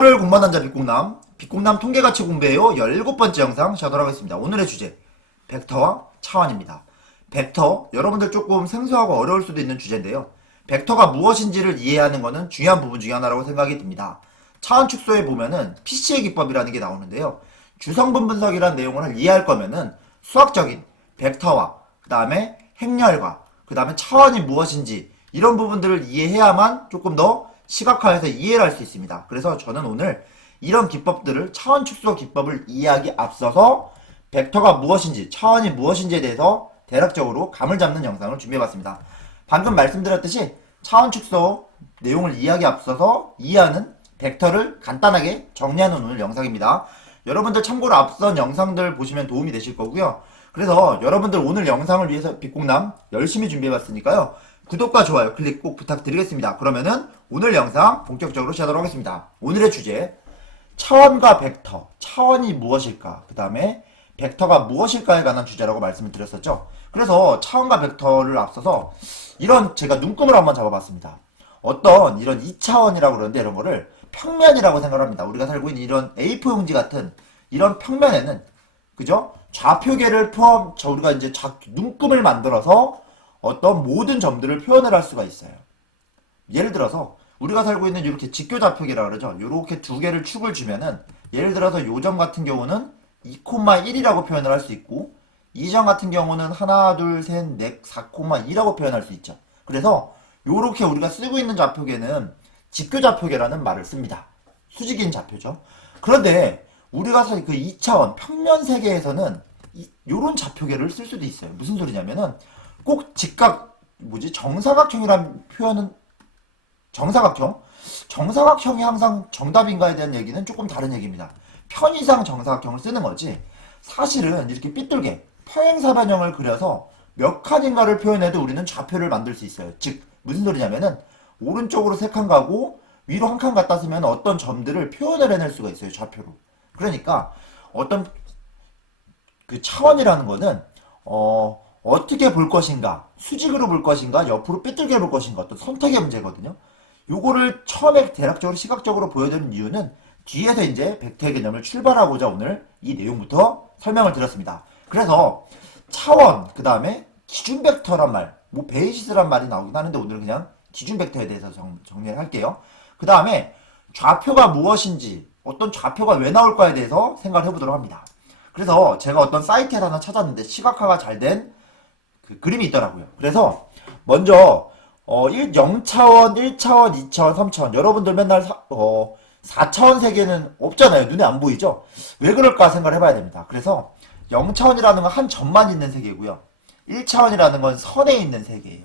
를 공부한 남자 빅공남 통계가치 공부해요. 17번째 영상 시작하도록 하겠습니다. 오늘의 주제 벡터와 차원입니다. 벡터, 여러분들 조금 생소하고 어려울 수도 있는 주제인데요. 벡터가 무엇인지를 이해하는 것은 중요한 부분 중에 하나라고 생각이 듭니다. 차원 축소에 보면은 PC의 기법이라는 게 나오는데요. 주성분 분석이라는 내용을 이해할 거면은 수학적인 벡터와 그 다음에 행렬과 그 다음에 차원이 무엇인지 이런 부분들을 이해해야만 조금 더 시각화해서 이해를 할 수 있습니다. 그래서 저는 오늘 이런 기법들을 차원 축소 기법을 이해하기 앞서서 벡터가 무엇인지 차원이 무엇인지에 대해서 대략적으로 감을 잡는 영상을 준비해봤습니다. 방금 말씀드렸듯이 차원 축소 내용을 이해하기 앞서서 이해하는 벡터를 간단하게 정리하는 오늘 영상입니다. 여러분들 참고로 앞선 영상들 보시면 도움이 되실 거고요. 그래서 여러분들 오늘 영상을 위해서 빅공남 열심히 준비해봤으니까요. 구독과 좋아요 클릭 꼭 부탁드리겠습니다. 그러면은 오늘 영상 본격적으로 시작하도록 하겠습니다. 오늘의 주제 차원과 벡터, 차원이 무엇일까? 그 다음에 벡터가 무엇일까에 관한 주제라고 말씀을 드렸었죠. 그래서 차원과 벡터를 앞서서 이런 제가 눈금을 한번 잡아봤습니다. 어떤 이런 2차원이라고 그러는데 이런 거를 평면이라고 생각을 합니다. 우리가 살고 있는 이런 A4 용지 같은 이런 평면에는 그죠? 좌표계를 포함, 우리가 이제 눈금을 만들어서 어떤 모든 점들을 표현을 할 수가 있어요. 예를 들어서 우리가 살고 있는 이렇게 직교좌표계라 그러죠. 이렇게 두 개를 축을 주면은 예를 들어서 요 점 같은 경우는 2,1이라고 표현을 할 수 있고 이 점 같은 경우는 하나, 둘, 셋, 넷, 4,2라고 표현할 수 있죠. 그래서 요렇게 우리가 쓰고 있는 좌표계는 직교좌표계라는 말을 씁니다. 수직인 좌표죠. 그런데 우리가 사실 그 2차원 평면 세계에서는 요런 좌표계를 쓸 수도 있어요. 무슨 소리냐면은 꼭 정사각형이란 표현은 정사각형이 항상 정답인가에 대한 얘기는 조금 다른 얘기입니다. 편의상 정사각형을 쓰는 거지 사실은 이렇게 삐뚤게 평행사변형을 그려서 몇 칸인가를 표현해도 우리는 좌표를 만들 수 있어요. 즉 무슨 소리냐면은 오른쪽으로 3칸 가고 위로 1칸 갖다 쓰면 어떤 점들을 표현을 해낼 수가 있어요. 좌표로. 그러니까 어떤 그 차원이라는 거는 어떻게 볼 것인가, 수직으로 볼 것인가, 옆으로 삐뚤게 볼 것인가, 어떤 선택의 문제거든요. 요거를 처음에 대략적으로 시각적으로 보여드리는 이유는 뒤에서 이제 벡터의 개념을 출발하고자 오늘 이 내용부터 설명을 드렸습니다. 그래서 차원, 그 다음에 기준 벡터란 말, 뭐 베이시스란 말이 나오긴 하는데 오늘은 그냥 기준 벡터에 대해서 정리를 할게요. 그 다음에 좌표가 무엇인지, 어떤 좌표가 왜 나올까에 대해서 생각을 해보도록 합니다. 그래서 제가 어떤 사이트에서 하나 찾았는데 시각화가 잘 된 그 그림이 있더라고요. 그래서 먼저 0차원, 1차원, 2차원, 3차원 여러분들 맨날 4차원 세계는 없잖아요. 눈에 안 보이죠? 왜 그럴까 생각을 해봐야 됩니다. 그래서 0차원이라는 건 한 점만 있는 세계고요. 1차원이라는 건 선에 있는 세계예요.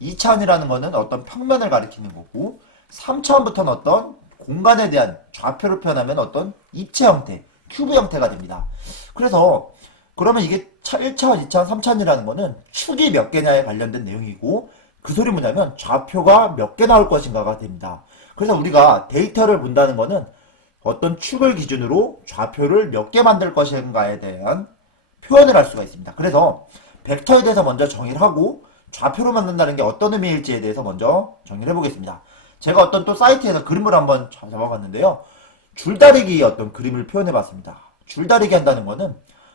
2차원이라는 거는 어떤 평면을 가리키는 거고 3차원부터는 어떤 공간에 대한 좌표를 표현하면 어떤 입체 형태, 큐브 형태가 됩니다. 그래서 그러면 이게 1차원, 2차원, 3차원이라는 거는 축이 몇 개냐에 관련된 내용이고 그 소리 뭐냐면 좌표가 몇 개 나올 것인가가 됩니다. 그래서 우리가 데이터를 본다는 거는 어떤 축을 기준으로 좌표를 몇 개 만들 것인가에 대한 표현을 할 수가 있습니다. 그래서 벡터에 대해서 먼저 정의를 하고 좌표로 만든다는 게 어떤 의미일지에 대해서 먼저 정의를 해보겠습니다. 제가 어떤 또 사이트에서 그림을 한번 잡아봤는데요. 줄다리기 어떤 그림을 표현해봤습니다. 줄다리기 한다는 거는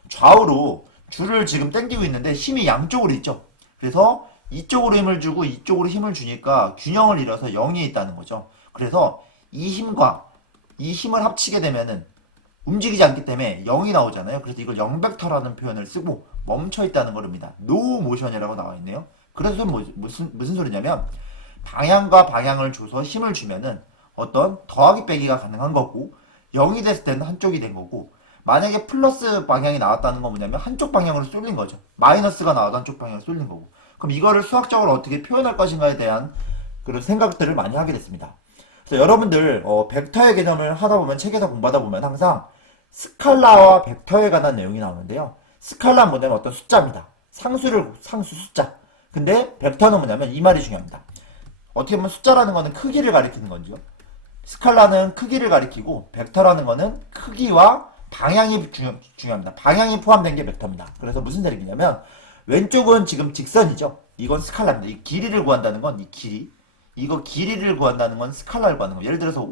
좌우로 줄을 지금 당기고 있는데 힘이 양쪽으로 있죠. 그래서 이쪽으로 힘을 주고 이쪽으로 힘을 주니까 균형을 잃어서 0이 있다는 거죠. 그래서 이 힘과 이 힘을 합치게 되면은 움직이지 않기 때문에 0이 나오잖아요. 그래서 이걸 0벡터라는 표현을 쓰고 멈춰 있다는 겁니다. 노 모션이라고 나와 있네요. 그래서 무슨 소리냐면 방향과 방향을 줘서 힘을 주면은 어떤 더하기 빼기가 가능한 거고 0이 됐을 때는 한쪽이 된 거고 만약에 플러스 방향이 나왔다는 건 뭐냐면 한쪽 방향으로 쏠린 거죠. 마이너스가 나와도 한쪽 방향으로 쏠린 거고 그럼 이거를 수학적으로 어떻게 표현할 것인가에 대한 그런 생각들을 많이 하게 됐습니다. 그래서 여러분들 벡터의 개념을 하다 보면 책에서 공부하다 보면 항상 스칼라와 벡터에 관한 내용이 나오는데요. 스칼라는 뭐냐면 어떤 숫자입니다. 상수 숫자. 근데 벡터는 뭐냐면 이 말이 중요합니다. 어떻게 보면 숫자라는 거는 크기를 가리키는 건지요. 스칼라는 크기를 가리키고 벡터라는 거는 크기와 방향이 중요합니다. 방향이 포함된 게 벡터입니다. 그래서 무슨 얘기냐면 왼쪽은 지금 직선이죠. 이건 스칼라입니다. 이 길이를 구한다는 건 이 길이, 이거 길이를 구한다는 건 스칼라를 구하는 거예요. 예를 들어서 5,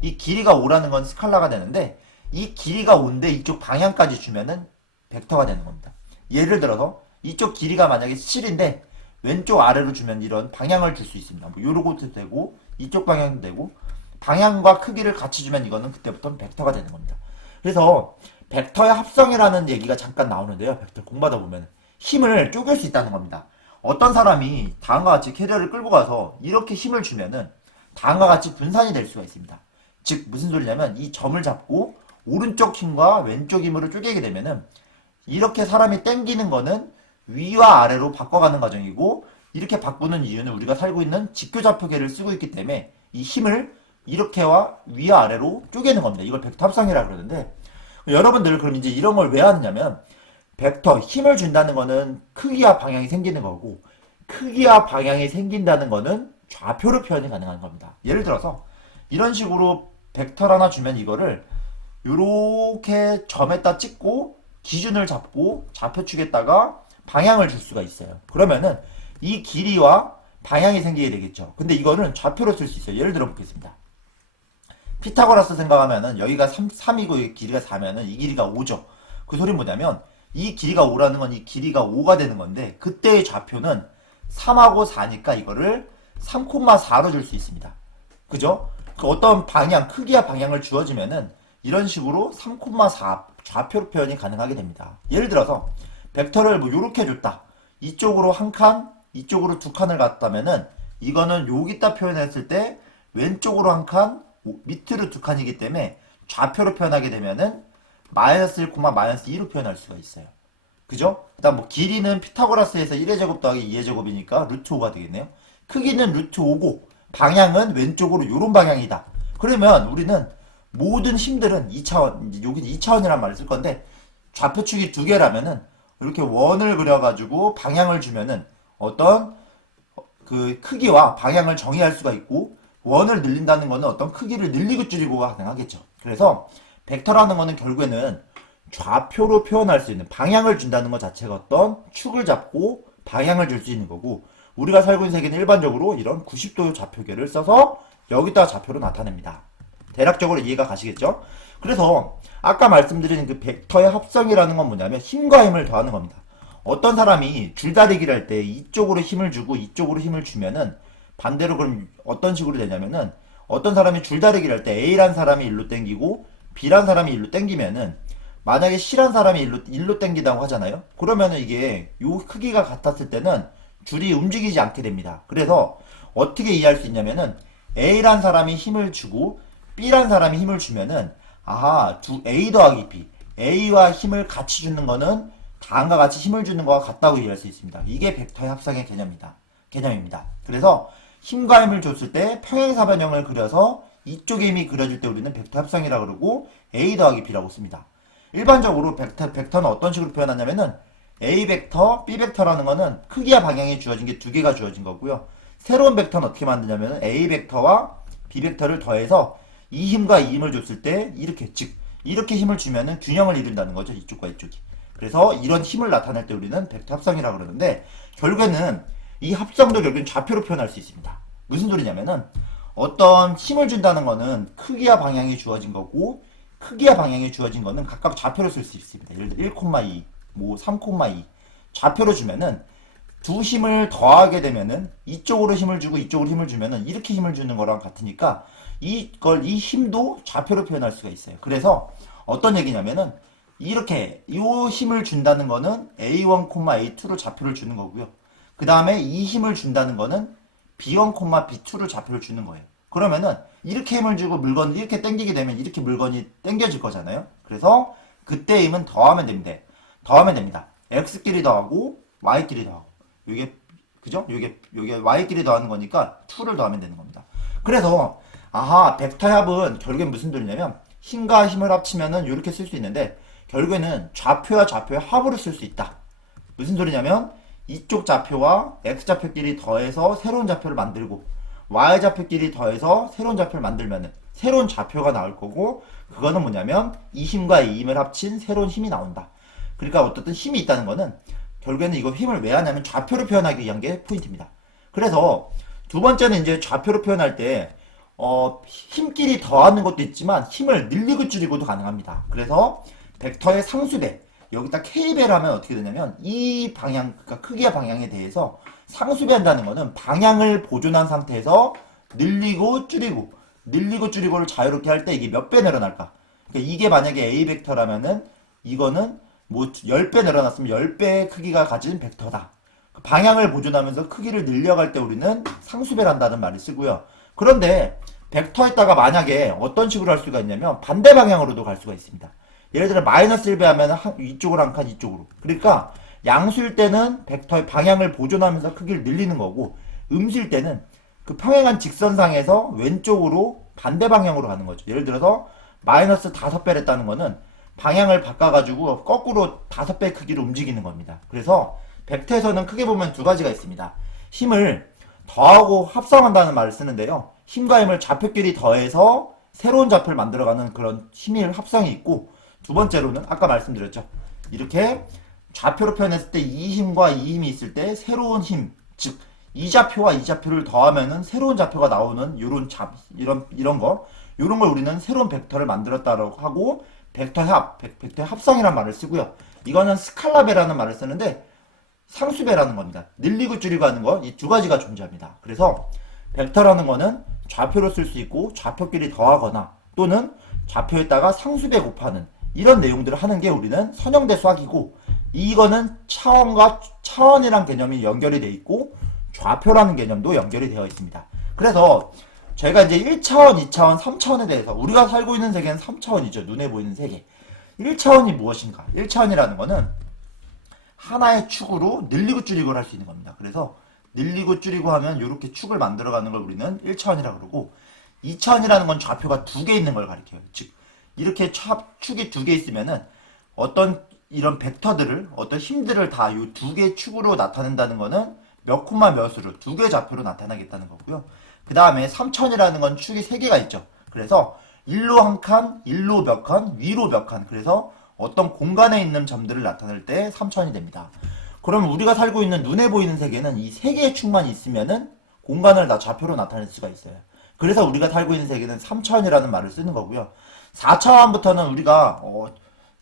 이 길이가 5라는 건 스칼라가 되는데 이 길이가 5인데 이쪽 방향까지 주면은 벡터가 되는 겁니다. 예를 들어서 이쪽 길이가 만약에 7인데 왼쪽 아래로 주면 이런 방향을 줄 수 있습니다. 뭐 요것도 되고 이쪽 방향도 되고 방향과 크기를 같이 주면 이거는 그때부터 벡터가 되는 겁니다. 그래서 벡터의 합성이라는 얘기가 잠깐 나오는데요. 벡터 공부하다 보면 힘을 쪼갤 수 있다는 겁니다. 어떤 사람이 다음과 같이 캐리어를 끌고 가서 이렇게 힘을 주면은 다음과 같이 분산이 될 수가 있습니다. 즉 무슨 소리냐면 이 점을 잡고 오른쪽 힘과 왼쪽 힘으로 쪼개게 되면은 이렇게 사람이 당기는 거는 위와 아래로 바꿔가는 과정이고 이렇게 바꾸는 이유는 우리가 살고 있는 직교좌표계를 쓰고 있기 때문에 이 힘을 이렇게와 위와 아래로 쪼개는 겁니다. 이걸 벡터 합성이라고 그러는데 여러분들 그럼 이제 이런 걸 왜 하느냐면 벡터 힘을 준다는 거는 크기와 방향이 생기는 거고 크기와 방향이 생긴다는 거는 좌표로 표현이 가능한 겁니다. 예를 들어서 이런 식으로 벡터를 하나 주면 이거를 이렇게 점에다 찍고 기준을 잡고 좌표축에다가 방향을 줄 수가 있어요. 그러면은 이 길이와 방향이 생기게 되겠죠. 근데 이거는 좌표로 쓸 수 있어요. 예를 들어 보겠습니다. 피타고라스 생각하면은 여기가 3이고 이 길이가 4면은 이 길이가 5죠. 그 소리는 뭐냐면 이 길이가 5라는 건 이 길이가 5가 되는 건데 그때의 좌표는 3하고 4니까 이거를 3,4로 줄 수 있습니다. 그죠? 그 어떤 방향, 크기와 방향을 주어지면은 이런 식으로 3,4 좌표로 표현이 가능하게 됩니다. 예를 들어서 벡터를 뭐 요렇게 줬다. 이쪽으로 한 칸, 이쪽으로 두 칸을 갔다면은 이거는 여기다 표현했을 때 왼쪽으로 한 칸, 밑으로 두 칸이기 때문에 좌표로 표현하게 되면은 마이너스 1, 마이너스 2로 표현할 수가 있어요. 그죠? 그다음 뭐 길이는 피타고라스에서 1의 제곱 더하기 2의 제곱이니까 루트 5가 되겠네요. 크기는 루트 5고 방향은 왼쪽으로 요런 방향이다. 그러면 우리는 모든 힘들은 2차원, 여기 2차원이란 말을 쓸 건데 좌표축이 두 개라면은 이렇게 원을 그려가지고 방향을 주면은 어떤 그 크기와 방향을 정의할 수가 있고 원을 늘린다는 거는 어떤 크기를 늘리고 줄이고가 가능하겠죠. 그래서 벡터라는 거는 결국에는 좌표로 표현할 수 있는 방향을 준다는 것 자체가 어떤 축을 잡고 방향을 줄 수 있는 거고 우리가 살고 있는 세계는 일반적으로 이런 90도 좌표계를 써서 여기다 좌표로 나타냅니다. 대략적으로 이해가 가시겠죠? 그래서 아까 말씀드린 그 벡터의 합성이라는 건 뭐냐면 힘과 힘을 더하는 겁니다. 어떤 사람이 줄다리기를 할 때 이쪽으로 힘을 주고 이쪽으로 힘을 주면은 반대로 그럼 어떤 식으로 되냐면은 어떤 사람이 줄다리기를 할 때 A란 사람이 일로 당기고 B란 사람이 일로 당기면은 만약에 C란 사람이 일로 당기다고 하잖아요. 그러면은 이게 요 크기가 같았을 때는 줄이 움직이지 않게 됩니다. 그래서 어떻게 이해할 수 있냐면은 A란 사람이 힘을 주고 B란 사람이 힘을 주면은 아하 A 더하기 B A와 힘을 같이 주는 거는 다음과 같이 힘을 주는 거와 같다고 이해할 수 있습니다. 이게 벡터의 합성의 개념입니다. 그래서 힘과 힘을 줬을 때 평행사변형을 그려서 이쪽에 힘이 그려질 때 우리는 벡터 합성이라고 그러고 A 더하기 B라고 씁니다. 일반적으로 벡터는 어떤 식으로 표현하냐면은 A 벡터, B 벡터라는 거는 크기와 방향이 주어진 게 두 개가 주어진 거고요. 새로운 벡터는 어떻게 만드냐면은 A 벡터와 B 벡터를 더해서 이 힘과 이 힘을 줬을 때 이렇게 즉 이렇게 힘을 주면은 균형을 이룬다는 거죠. 이쪽과 이쪽이. 그래서 이런 힘을 나타낼 때 우리는 벡터 합성이라고 그러는데 결국에는 이 합성도 결국엔 좌표로 표현할 수 있습니다. 무슨 소리냐면은 어떤 힘을 준다는 거는 크기와 방향이 주어진 거고 크기와 방향이 주어진 거는 각각 좌표로 쓸 수 있습니다. 예를 들어 1,2, 뭐 3,2 좌표로 주면은 두 힘을 더하게 되면은 이쪽으로 힘을 주고 이쪽으로 힘을 주면은 이렇게 힘을 주는 거랑 같으니까 이 힘도 좌표로 표현할 수가 있어요. 그래서 어떤 얘기냐면은 이렇게 이 힘을 준다는 거는 A1, A2로 좌표를 주는 거고요. 그 다음에 이 힘을 준다는 거는 B1, B2로 좌표를 주는 거예요. 그러면은 이렇게 힘을 주고 물건을 이렇게 당기게 되면 이렇게 물건이 당겨질 거잖아요. 그래서 그때 힘은 더하면 됩니다. X끼리 더하고 Y끼리 더하고 이게 그죠? 요게 Y끼리 더하는 거니까 2를 더하면 되는 겁니다. 그래서 아하 벡터의 합은 결국엔 무슨 소리냐면 힘과 힘을 합치면은 이렇게 쓸 수 있는데 결국에는 좌표와 좌표의 합으로 쓸 수 있다. 무슨 소리냐면 이쪽 좌표와 X좌표끼리 더해서 새로운 좌표를 만들고 Y좌표끼리 더해서 새로운 좌표를 만들면은 새로운 좌표가 나올 거고 그거는 뭐냐면 이 힘과 이 힘을 합친 새로운 힘이 나온다. 그러니까 어떻든 힘이 있다는 거는 결국에는 이거 힘을 왜 하냐면 좌표로 표현하기 위한 게 포인트입니다. 그래서 두 번째는 이제 좌표로 표현할 때 힘끼리 더하는 것도 있지만 힘을 늘리고 줄이고도 가능합니다. 그래서 벡터의 상수배, 여기다 K배를 하면 어떻게 되냐면 이 방향, 그러니까 크기와 방향에 대해서 상수배한다는 거는 방향을 보존한 상태에서 늘리고 줄이고를 자유롭게 할 때 이게 몇 배 늘어날까? 그러니까 이게 만약에 A 벡터라면은 이거는 뭐 10배 늘어났으면 10배의 크기가 가진 벡터다. 방향을 보존하면서 크기를 늘려갈 때 우리는 상수배를 한다는 말을 쓰고요. 그런데 벡터에다가 만약에 어떤 식으로 할 수가 있냐면 반대 방향으로도 갈 수가 있습니다. 예를 들어 마이너스 1배 하면 이쪽으로 한 칸 이쪽으로. 그러니까 양수일 때는 벡터의 방향을 보존하면서 크기를 늘리는 거고 음수일 때는 그 평행한 직선상에서 왼쪽으로 반대 방향으로 가는 거죠. 예를 들어서 마이너스 5배를 했다는 거는 방향을 바꿔가지고 거꾸로 5배 크기로 움직이는 겁니다. 그래서 벡터에서는 크게 보면 두 가지가 있습니다. 힘을 더하고 합성한다는 말을 쓰는데요. 힘과 힘을 좌표끼리 더해서 새로운 좌표를 만들어가는 그런 힘의 합성이 있고, 두 번째로는 아까 말씀드렸죠. 이렇게 좌표로 표현했을 때 이 힘과 이 힘이 있을 때 새로운 힘, 즉 이 좌표와 이 좌표를 더하면은 새로운 좌표가 나오는 이런 걸 우리는 새로운 벡터를 만들었다고 하고 벡터의 합성이라는 말을 쓰고요. 이거는 스칼라배라는 말을 쓰는데 상수배라는 겁니다. 늘리고 줄이고 하는 거, 이 두 가지가 존재합니다. 그래서 벡터라는 거는 좌표로 쓸 수 있고 좌표끼리 더하거나 또는 좌표에다가 상수배 곱하는 이런 내용들을 하는 게 우리는 선형대 수학이고, 이거는 차원이란 개념이 연결이 되어 있고 좌표라는 개념도 연결이 되어 있습니다. 그래서 저희가 이제 1차원, 2차원, 3차원에 대해서, 우리가 살고 있는 세계는 3차원이죠. 눈에 보이는 세계. 1차원이 무엇인가? 1차원이라는 거는 하나의 축으로 늘리고 줄이고 할 수 있는 겁니다. 그래서 늘리고 줄이고 하면 이렇게 축을 만들어가는 걸 우리는 1차원이라고 그러고, 2차원이라는 건 좌표가 두 개 있는 걸 가리켜요. 즉 이렇게 축이 두 개 있으면은 어떤 이런 벡터들을, 어떤 힘들을 다 이 두 개의 축으로 나타낸다는 거는 몇 콤마 몇으로 두 개의 좌표로 나타나겠다는 거고요. 그 다음에 3차원이라는 건 축이 세 개가 있죠. 그래서 일로 한 칸, 일로 몇 칸, 위로 몇 칸. 그래서 어떤 공간에 있는 점들을 나타낼 때 3차원이 됩니다. 그러면 우리가 살고 있는 눈에 보이는 세계는 이 세 개의 축만 있으면은 공간을 다 좌표로 나타낼 수가 있어요. 그래서 우리가 살고 있는 세계는 3차원이라는 말을 쓰는 거고요. 4차원부터는 우리가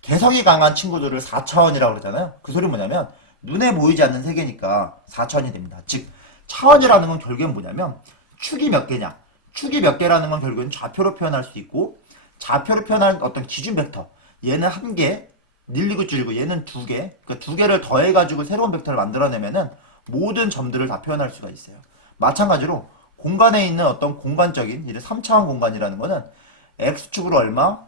개성이 강한 친구들을 4차원이라고 그러잖아요. 그 소리 뭐냐면 눈에 보이지 않는 세계니까 4차원이 됩니다. 즉 차원이라는 건 결국엔 뭐냐면 축이 몇 개냐. 축이 몇 개라는 건 결국엔 좌표로 표현할 수 있고, 좌표로 표현할 어떤 기준 벡터, 얘는 한 개, 늘리고 줄이고 얘는 두 개, 그러니까 두 개를 더해가지고 새로운 벡터를 만들어내면은 모든 점들을 다 표현할 수가 있어요. 마찬가지로 공간에 있는 어떤 공간적인, 이제 3차원 공간이라는 거는 x축으로 얼마,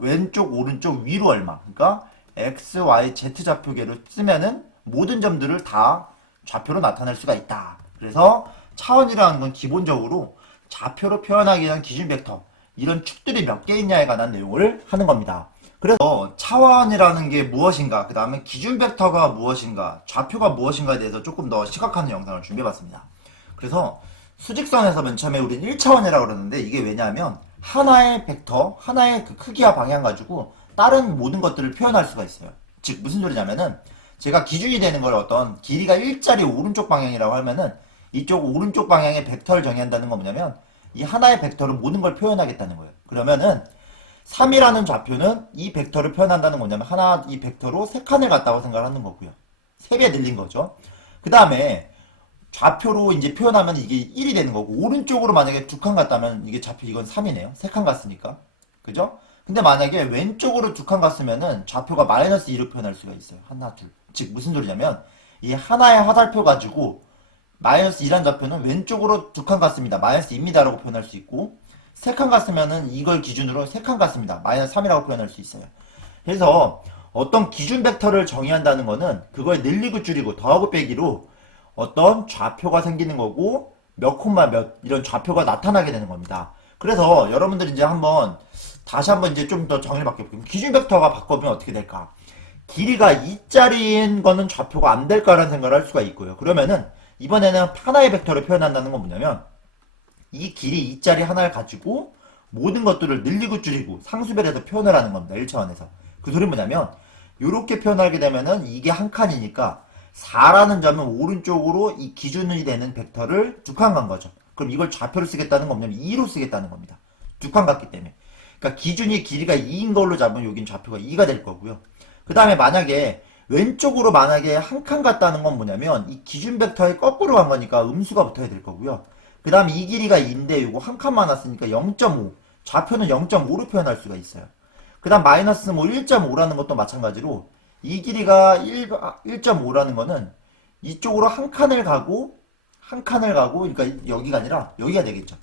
왼쪽, 오른쪽, 위로 얼마, 그러니까 x, y, z 좌표계를 쓰면은 모든 점들을 다 좌표로 나타낼 수가 있다. 그래서 차원이라는 건 기본적으로 좌표로 표현하기 위한 기준 벡터, 이런 축들이 몇 개 있냐에 관한 내용을 하는 겁니다. 그래서 차원이라는 게 무엇인가, 그 다음에 기준 벡터가 무엇인가, 좌표가 무엇인가에 대해서 조금 더 시각화하는 영상을 준비해봤습니다. 그래서 수직선에서 맨 처음에 우린 1차원이라고 그러는데, 이게 왜냐하면 하나의 벡터, 하나의 그 크기와 방향 가지고 다른 모든 것들을 표현할 수가 있어요. 즉 무슨 소리냐면은, 제가 기준이 되는 걸 어떤 길이가 1짜리 오른쪽 방향이라고 하면은 이쪽 오른쪽 방향의 벡터를 정의한다는 건 뭐냐면 이 하나의 벡터로 모든 걸 표현하겠다는 거예요. 그러면은 3이라는 좌표는 이 벡터를 표현한다는 거냐면 이 벡터로 세 칸을 갔다고 생각하는 거고요. 3배 늘린 거죠. 그 다음에 좌표로 이제 표현하면 이게 1이 되는 거고, 오른쪽으로 만약에 두 칸 갔다면 이게 좌표, 이건 3이네요. 세 칸 갔으니까. 그죠? 근데 만약에 왼쪽으로 두 칸 갔으면은 좌표가 마이너스 2로 표현할 수가 있어요. 하나, 둘. 즉 무슨 소리냐면 이 하나의 화살표 가지고 마이너스 2란 좌표는 왼쪽으로 두 칸 갔습니다. 마이너스 2입니다. 라고 표현할 수 있고, 세 칸 갔으면은 이걸 기준으로 세 칸 갔습니다. 마이너스 3이라고 표현할 수 있어요. 그래서 어떤 기준 벡터를 정의한다는 거는 그걸 늘리고 줄이고 더하고 빼기로 어떤 좌표가 생기는 거고, 몇 콤마 몇 이런 좌표가 나타나게 되는 겁니다. 그래서 여러분들 이제 다시 한번 이제 좀 더 정의를 바꿔볼게요. 기준 벡터가 바꾸면 어떻게 될까? 길이가 2짜리인 거는 좌표가 안 될까라는 생각을 할 수가 있고요. 그러면은 이번에는 하나의 벡터를 표현한다는 건 뭐냐면 이 길이 2짜리 하나를 가지고 모든 것들을 늘리고 줄이고 상수배를 해서 표현을 하는 겁니다. 1차원에서. 그 소리는 뭐냐면 이렇게 표현하게 되면은 이게 한 칸이니까 4라는 점은 오른쪽으로 이 기준이 되는 벡터를 두 칸 간 거죠. 그럼 이걸 좌표로 쓰겠다는 건 뭐냐면 2로 쓰겠다는 겁니다. 두 칸 같기 때문에. 그러니까 기준이 길이가 2인 걸로 잡으면 여긴 좌표가 2가 될 거고요. 그 다음에 만약에 왼쪽으로 만약에 한 칸 갔다는 건 뭐냐면 이 기준 벡터의 거꾸로 간 거니까 음수가 붙어야 될 거고요. 그 다음에 이 길이가 2인데 요거 한 칸만 왔으니까 0.5. 좌표는 0.5로 표현할 수가 있어요. 그 다음 마이너스 뭐 1.5라는 것도 마찬가지로 이 길이가 1.5라는 거는 이쪽으로 한 칸을 가고 그러니까 여기가 아니라 여기가 되겠죠.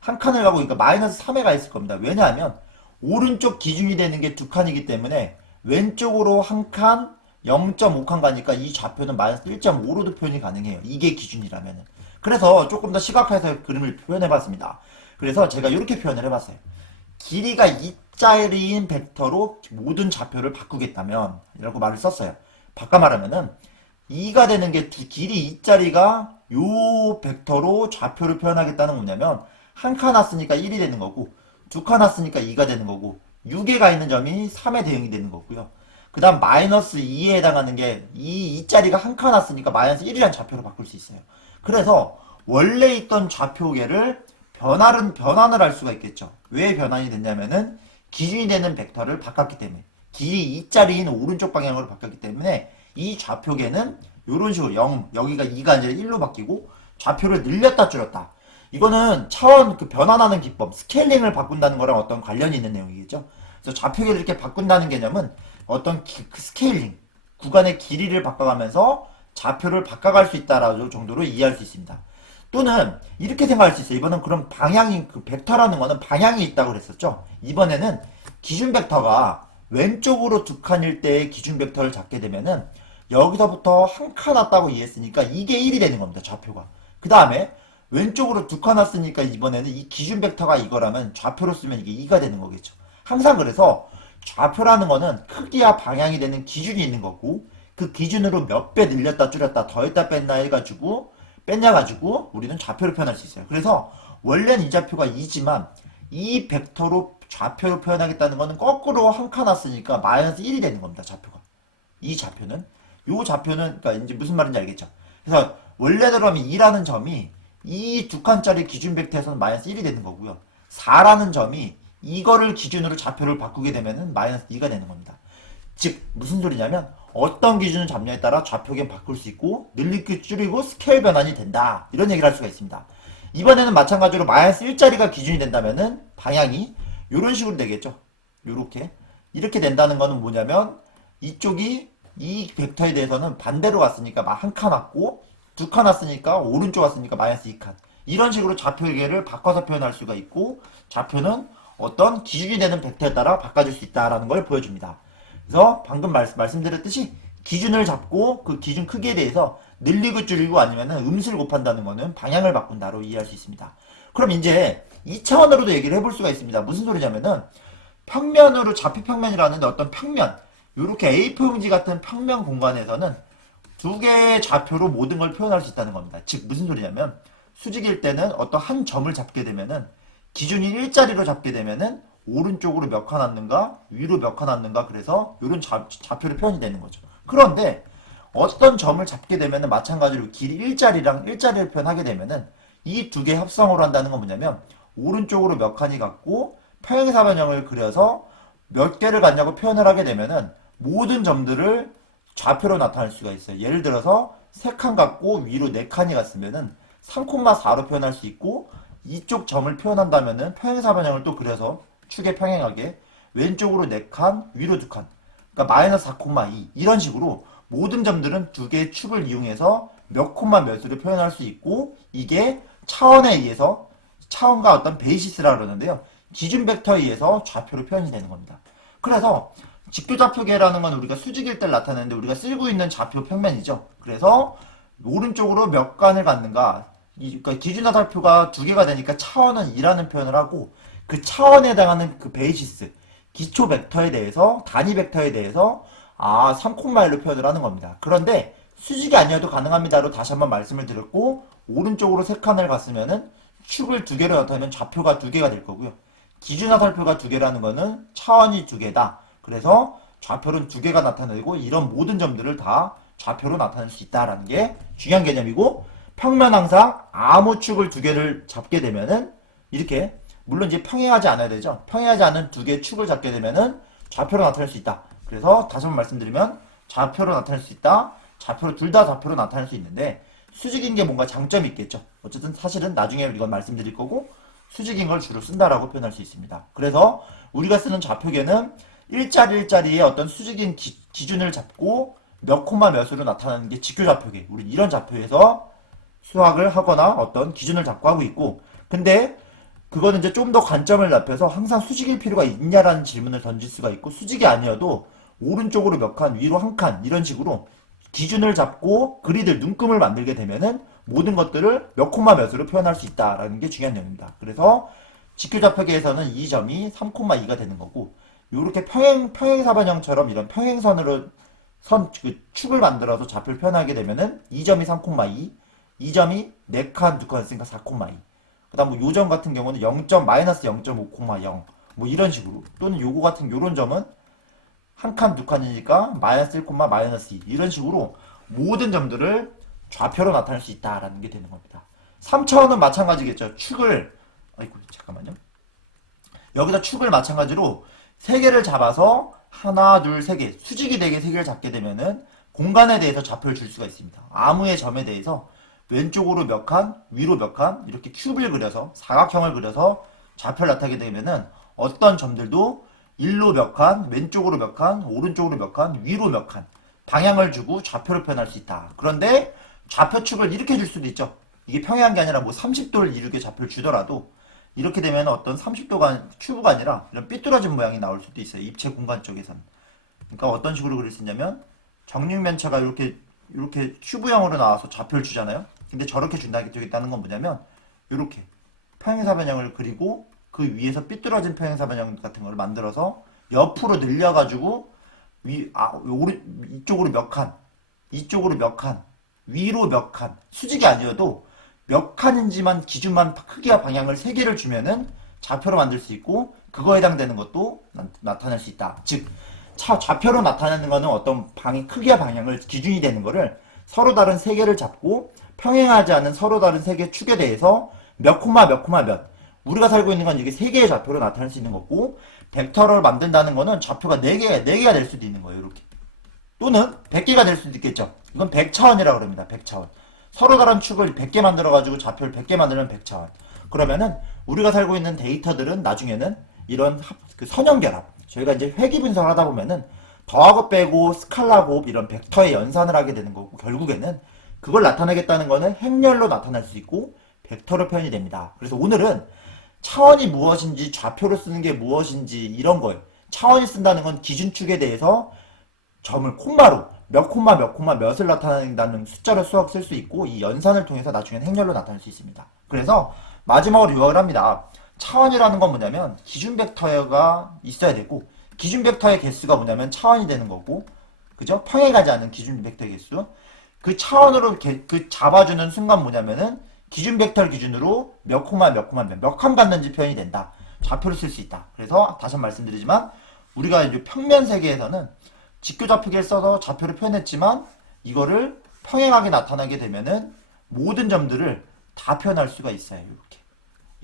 한 칸을 가고 그러니까 마이너스 3에 가 있을 겁니다. 왜냐하면 오른쪽 기준이 되는 게 두 칸이기 때문에 왼쪽으로 한 칸, 0.5칸 가니까 이 좌표는 마이너스 1.5로도 표현이 가능해요. 이게 기준이라면은. 그래서 조금 더 시각화해서 그림을 표현해봤습니다. 그래서 제가 이렇게 표현을 해봤어요. 길이가 2짜리인 벡터로 모든 좌표를 바꾸겠다면 이라고 말을 썼어요. 바꿔 말하면은 2가 되는 게 길이 2짜리가 요 벡터로 좌표를 표현하겠다는 뭐냐면 한 칸 왔으니까 1이 되는 거고 두 칸 왔으니까 2가 되는 거고 6에 가 있는 점이 3에 대응이 되는 거고요. 그 다음 마이너스 2에 해당하는 게 2짜리가 한 칸 왔으니까 마이너스 1이라는 좌표로 바꿀 수 있어요. 그래서 원래 있던 좌표계를 변환을 할 수가 있겠죠. 왜 변환이 됐냐면은 기준이 되는 벡터를 바꿨기 때문에 길이 2짜리인 오른쪽 방향으로 바뀌었기 때문에 이 좌표계는 이런 식으로 0, 여기가 2가 아니라 1로 바뀌고 좌표를 늘렸다 줄였다. 이거는 차원 그 변환하는 기법, 스케일링을 바꾼다는 거랑 어떤 관련이 있는 내용이겠죠. 그래서 좌표계를 이렇게 바꾼다는 개념은 어떤 그 스케일링, 구간의 길이를 바꿔가면서 좌표를 바꿔갈 수 있다라는 정도로 이해할 수 있습니다. 또는 이렇게 생각할 수 있어요. 이번엔 그럼 방향이 그 벡터라는 거는 방향이 있다고 그랬었죠. 이번에는 기준 벡터가 왼쪽으로 두 칸일 때의 기준 벡터를 잡게 되면은 여기서부터 한 칸 왔다고 이해했으니까 이게 1이 되는 겁니다. 좌표가. 그 다음에 왼쪽으로 두 칸 왔으니까 이번에는 이 기준 벡터가 이거라면 좌표로 쓰면 이게 2가 되는 거겠죠. 항상 그래서 좌표라는 거는 크기와 방향이 되는 기준이 있는 거고 그 기준으로 몇 배 늘렸다 줄였다 더했다 뺐나 해가지고 뺐냐가지고 우리는 좌표를 표현할 수 있어요. 그래서 원래는 이 좌표가 2지만 이 벡터로 좌표를 표현하겠다는 거는 거꾸로 한 칸 왔으니까 마이너스 1이 되는 겁니다. 좌표가. 이 좌표는. 요 좌표는 그러니까 이제 무슨 말인지 알겠죠. 그래서 원래대로 하면 2라는 점이 이 두 칸짜리 기준 벡터에서는 마이너스 1이 되는 거고요. 4라는 점이 이거를 기준으로 좌표를 바꾸게 되면은 마이너스 2가 되는 겁니다. 즉 무슨 소리냐면 어떤 기준을 잡냐에 따라 좌표계는 바꿀 수 있고 늘리고 줄이고 스케일 변환이 된다. 이런 얘기를 할 수가 있습니다. 이번에는 마찬가지로 마이너스 1짜리가 기준이 된다면은 방향이 이런 식으로 되겠죠. 요렇게. 이렇게 된다는 거는 뭐냐면 이쪽이 이 벡터에 대해서는 반대로 갔으니까 한 칸 왔고 두 칸 왔으니까 오른쪽 왔으니까 마이너스 2칸. 이런 식으로 좌표계를 바꿔서 표현할 수가 있고 좌표는 어떤 기준이 되는 벡터에 따라 바꿔줄 수 있다라는 걸 보여줍니다. 그래서 방금 말씀드렸듯이 기준을 잡고 그 기준 크기에 대해서 늘리고 줄이고 아니면은 음수를 곱한다는 거는 방향을 바꾼다로 이해할 수 있습니다. 그럼 이제 2차원으로도 얘기를 해볼 수가 있습니다. 무슨 소리냐면은 평면으로 좌표평면이라는 어떤 평면 이렇게 A4 용지 같은 평면 공간에서는 두 개의 좌표로 모든 걸 표현할 수 있다는 겁니다. 즉 무슨 소리냐면 수직일 때는 어떤 한 점을 잡게 되면은 기준이 1짜리로 잡게 되면은 오른쪽으로 몇 칸 왔는가 위로 몇 칸 왔는가 그래서 이런 좌표로 표현이 되는 거죠. 그런데 어떤 점을 잡게 되면은 마찬가지로 길이 1짜리랑 1짜리를 표현하게 되면은 이 두 개 합성으로 한다는 건 뭐냐면 오른쪽으로 몇 칸이 갔고 평행사변형을 그려서 몇 개를 갔냐고 표현을 하게 되면은 모든 점들을 좌표로 나타낼 수가 있어요. 예를 들어서 3칸 갔고 위로 4칸이 갔으면은 3,4로 표현할 수 있고 이쪽 점을 표현한다면은 평행사변형을 또 그려서 축에 평행하게 왼쪽으로 4칸, 위로 2칸. 그러니까 마이너스 4,2 이런 식으로 모든 점들은 두 개의 축을 이용해서 몇 콤마 몇으로 표현할 수 있고 이게 차원에 의해서 차원과 어떤 베이시스라 그러는데요. 기준 벡터에 의해서 좌표로 표현이 되는 겁니다. 그래서 직교좌표계라는 건 우리가 수직일 때 나타내는데 우리가 쓰고 있는 좌표 평면이죠. 그래서 오른쪽으로 몇 칸을 갖는가 그러니까 기준화살표가 두 개가 되니까 차원은 2라는 표현을 하고 그 차원에 해당하는 그 베이시스 기초 벡터에 대해서 단위 벡터에 대해서 3,1로 표현을 하는 겁니다. 그런데 수직이 아니어도 가능합니다로 다시 한번 말씀을 드렸고 오른쪽으로 3칸을 갔으면은 축을 두 개로 나타내면 좌표가 두 개가 될 거고요. 기준화살표가 두 개라는 거는 차원이 두 개다. 그래서 좌표는 두 개가 나타내고 이런 모든 점들을 다 좌표로 나타낼 수 있다라는 게 중요한 개념이고 평면 항상 아무 축을 두 개를 잡게 되면은 이렇게 물론 이제 평행하지 않아야 되죠. 평행하지 않은 두 개의 축을 잡게 되면은 좌표로 나타낼 수 있다. 그래서 다시 한번 말씀드리면 좌표로 나타낼 수 있다. 좌표로 둘 다 좌표로 나타낼 수 있는데 수직인 게 뭔가 장점이 있겠죠. 어쨌든 사실은 나중에 이건 말씀드릴 거고 수직인 걸 주로 쓴다라고 표현할 수 있습니다. 그래서 우리가 쓰는 좌표계는 일자리의 어떤 수직인 기준을 잡고 몇 콤마 몇으로 나타나는 게 직교좌표계. 우리 이런 좌표에서 수학을 하거나 어떤 기준을 잡고 하고 있고, 근데 그거는 이제 좀 더 관점을 넓혀서 항상 수직일 필요가 있냐라는 질문을 던질 수가 있고, 수직이 아니어도 오른쪽으로 몇 칸, 위로 한 칸 이런 식으로 기준을 잡고 그리드 눈금을 만들게 되면은 모든 것들을 몇 콤마 몇으로 표현할 수 있다라는 게 중요한 내용입니다. 그래서 직교좌표계에서는 이 점이 3,2가 되는 거고, 이렇게 평행사변형처럼 이런 평행선으로 축을 만들어서 좌표를 표현하게 되면은 이 점이 3,2, 이 점이 4칸, 2칸 있으니까 4,2. 그 다음 요 점 같은 경우는 0.-0.5,0 뭐 이런 식으로, 또는 요거 같은 요런 점은 한 칸, 2칸이니까 마이너스 1, 마이너스 2 이런 식으로 모든 점들을 좌표로 나타낼 수 있다라는 게 되는 겁니다. 3차원은 마찬가지겠죠. 축을 아이고 잠깐만요. 여기다 축을 마찬가지로 3개를 잡아서 하나, 둘, 3개 수직이 되게 3개를 잡게 되면은 공간에 대해서 좌표를 줄 수가 있습니다. 아무의 점에 대해서 왼쪽으로 몇 칸, 위로 몇 칸 이렇게 큐브를 그려서 사각형을 그려서 좌표를 나타내게 되면은 어떤 점들도 일로 몇 칸, 왼쪽으로 몇 칸, 오른쪽으로 몇 칸, 위로 몇 칸 방향을 주고 좌표를 표현할 수 있다. 그런데 좌표축을 이렇게 줄 수도 있죠. 이게 평행한 게 아니라 뭐 30도를 이렇게 좌표를 주더라도 이렇게 되면 어떤 30도가 큐브가 아니라 이런 삐뚤어진 모양이 나올 수도 있어요. 입체 공간 쪽에서는. 그러니까 어떤 식으로 그릴 수 있냐면 정육면체가 이렇게 큐브형으로 나와서 좌표를 주잖아요. 근데 저렇게 주겠다는 건 뭐냐면 이렇게 평행사변형을 그리고 그 위에서 삐뚤어진 평행사변형 같은 걸 만들어서 옆으로 늘려가지고 이쪽으로 몇 칸, 이쪽으로 몇 칸, 위로 몇 칸, 수직이 아니어도 몇 칸인지만 기준만 크기와 방향을 3개를 주면은 좌표로 만들 수 있고 그거에 해당되는 것도 나타낼 수 있다. 즉 좌표로 나타내는 거는 어떤 크기와 방향을 기준이 되는 거를 서로 다른 3개를 잡고 평행하지 않은 서로 다른 3개 축에 대해서 몇 콤마 몇 우리가 살고 있는 건 이게 3개의 좌표로 나타낼 수 있는 거고 벡터를 만든다는 거는 좌표가 4개가 될 수도 있는 거예요. 이렇게. 또는 100개가 될 수도 있겠죠. 이건 100차원이라고 합니다. 100차원. 서로 다른 축을 100개 만들어가지고 좌표를 100개 만들면 100차원. 그러면은 우리가 살고 있는 데이터들은 나중에는 이런 선형결합. 저희가 이제 회귀 분석을 하다 보면은 더하고 빼고 스칼라 곱 이런 벡터의 연산을 하게 되는 거고 결국에는 그걸 나타내겠다는 거는 행렬로 나타날 수 있고 벡터로 표현이 됩니다. 그래서 오늘은 차원이 무엇인지 좌표로 쓰는 게 무엇인지 이런 거예요. 차원이 쓴다는 건 기준축에 대해서 점을 콤마로 몇 콤마 몇을 나타낸다는 숫자로 수학 쓸 수 있고 이 연산을 통해서 나중에는 행렬로 나타낼 수 있습니다. 그래서 마지막으로 요약을 합니다. 차원이라는 건 뭐냐면 기준 벡터가 있어야 되고 기준 벡터의 개수가 뭐냐면 차원이 되는 거고 그죠? 평행하지 않은 기준 벡터의 개수 그 차원으로 잡아주는 순간 뭐냐면은 기준 벡터를 기준으로 몇 칸 갖는지 표현이 된다. 좌표를 쓸 수 있다. 그래서 다시 한번 말씀드리지만 우리가 이제 평면 세계에서는 직교좌표기를 써서 좌표를 표현했지만 이거를 평행하게 나타나게 되면은 모든 점들을 다 표현할 수가 있어요. 이렇게.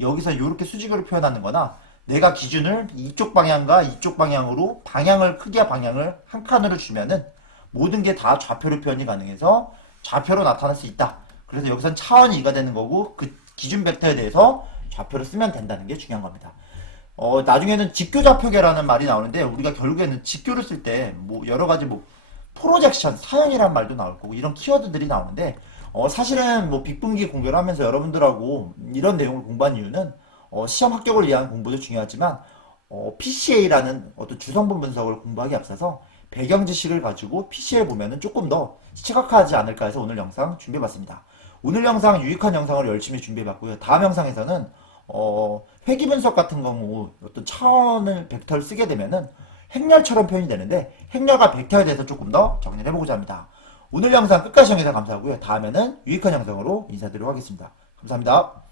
여기서 이렇게 수직으로 표현하는 거나 내가 기준을 이쪽 방향과 이쪽 방향으로 크기와 방향을 한 칸으로 주면은 모든 게 다 좌표로 표현이 가능해서 좌표로 나타날 수 있다. 그래서 여기선 차원이 2가 되는 거고 그 기준 벡터에 대해서 좌표를 쓰면 된다는 게 중요한 겁니다. 나중에는 직교좌표계라는 말이 나오는데 우리가 결국에는 직교를 쓸 때 뭐 여러 가지 뭐 프로젝션, 사형이란 말도 나올 거고 이런 키워드들이 나오는데 사실은 뭐 빅분기 공부를 하면서 여러분들하고 이런 내용을 공부한 이유는 시험 합격을 위한 공부도 중요하지만 PCA라는 어떤 주성분 분석을 공부하기 앞서서 배경 지식을 가지고 PCA 보면은 조금 더 시각화하지 않을까 해서 오늘 영상 준비해봤습니다. 오늘 영상 유익한 영상을 열심히 준비해봤고요. 다음 영상에서는 회귀 분석 같은 경우 어떤 차원을 벡터를 쓰게 되면은 행렬처럼 표현이 되는데 행렬과 벡터에 대해서 조금 더 정리를 해보고자 합니다. 오늘 영상 끝까지 시청해주셔서 감사하고요. 다음에는 유익한 영상으로 인사드리도록 하겠습니다. 감사합니다.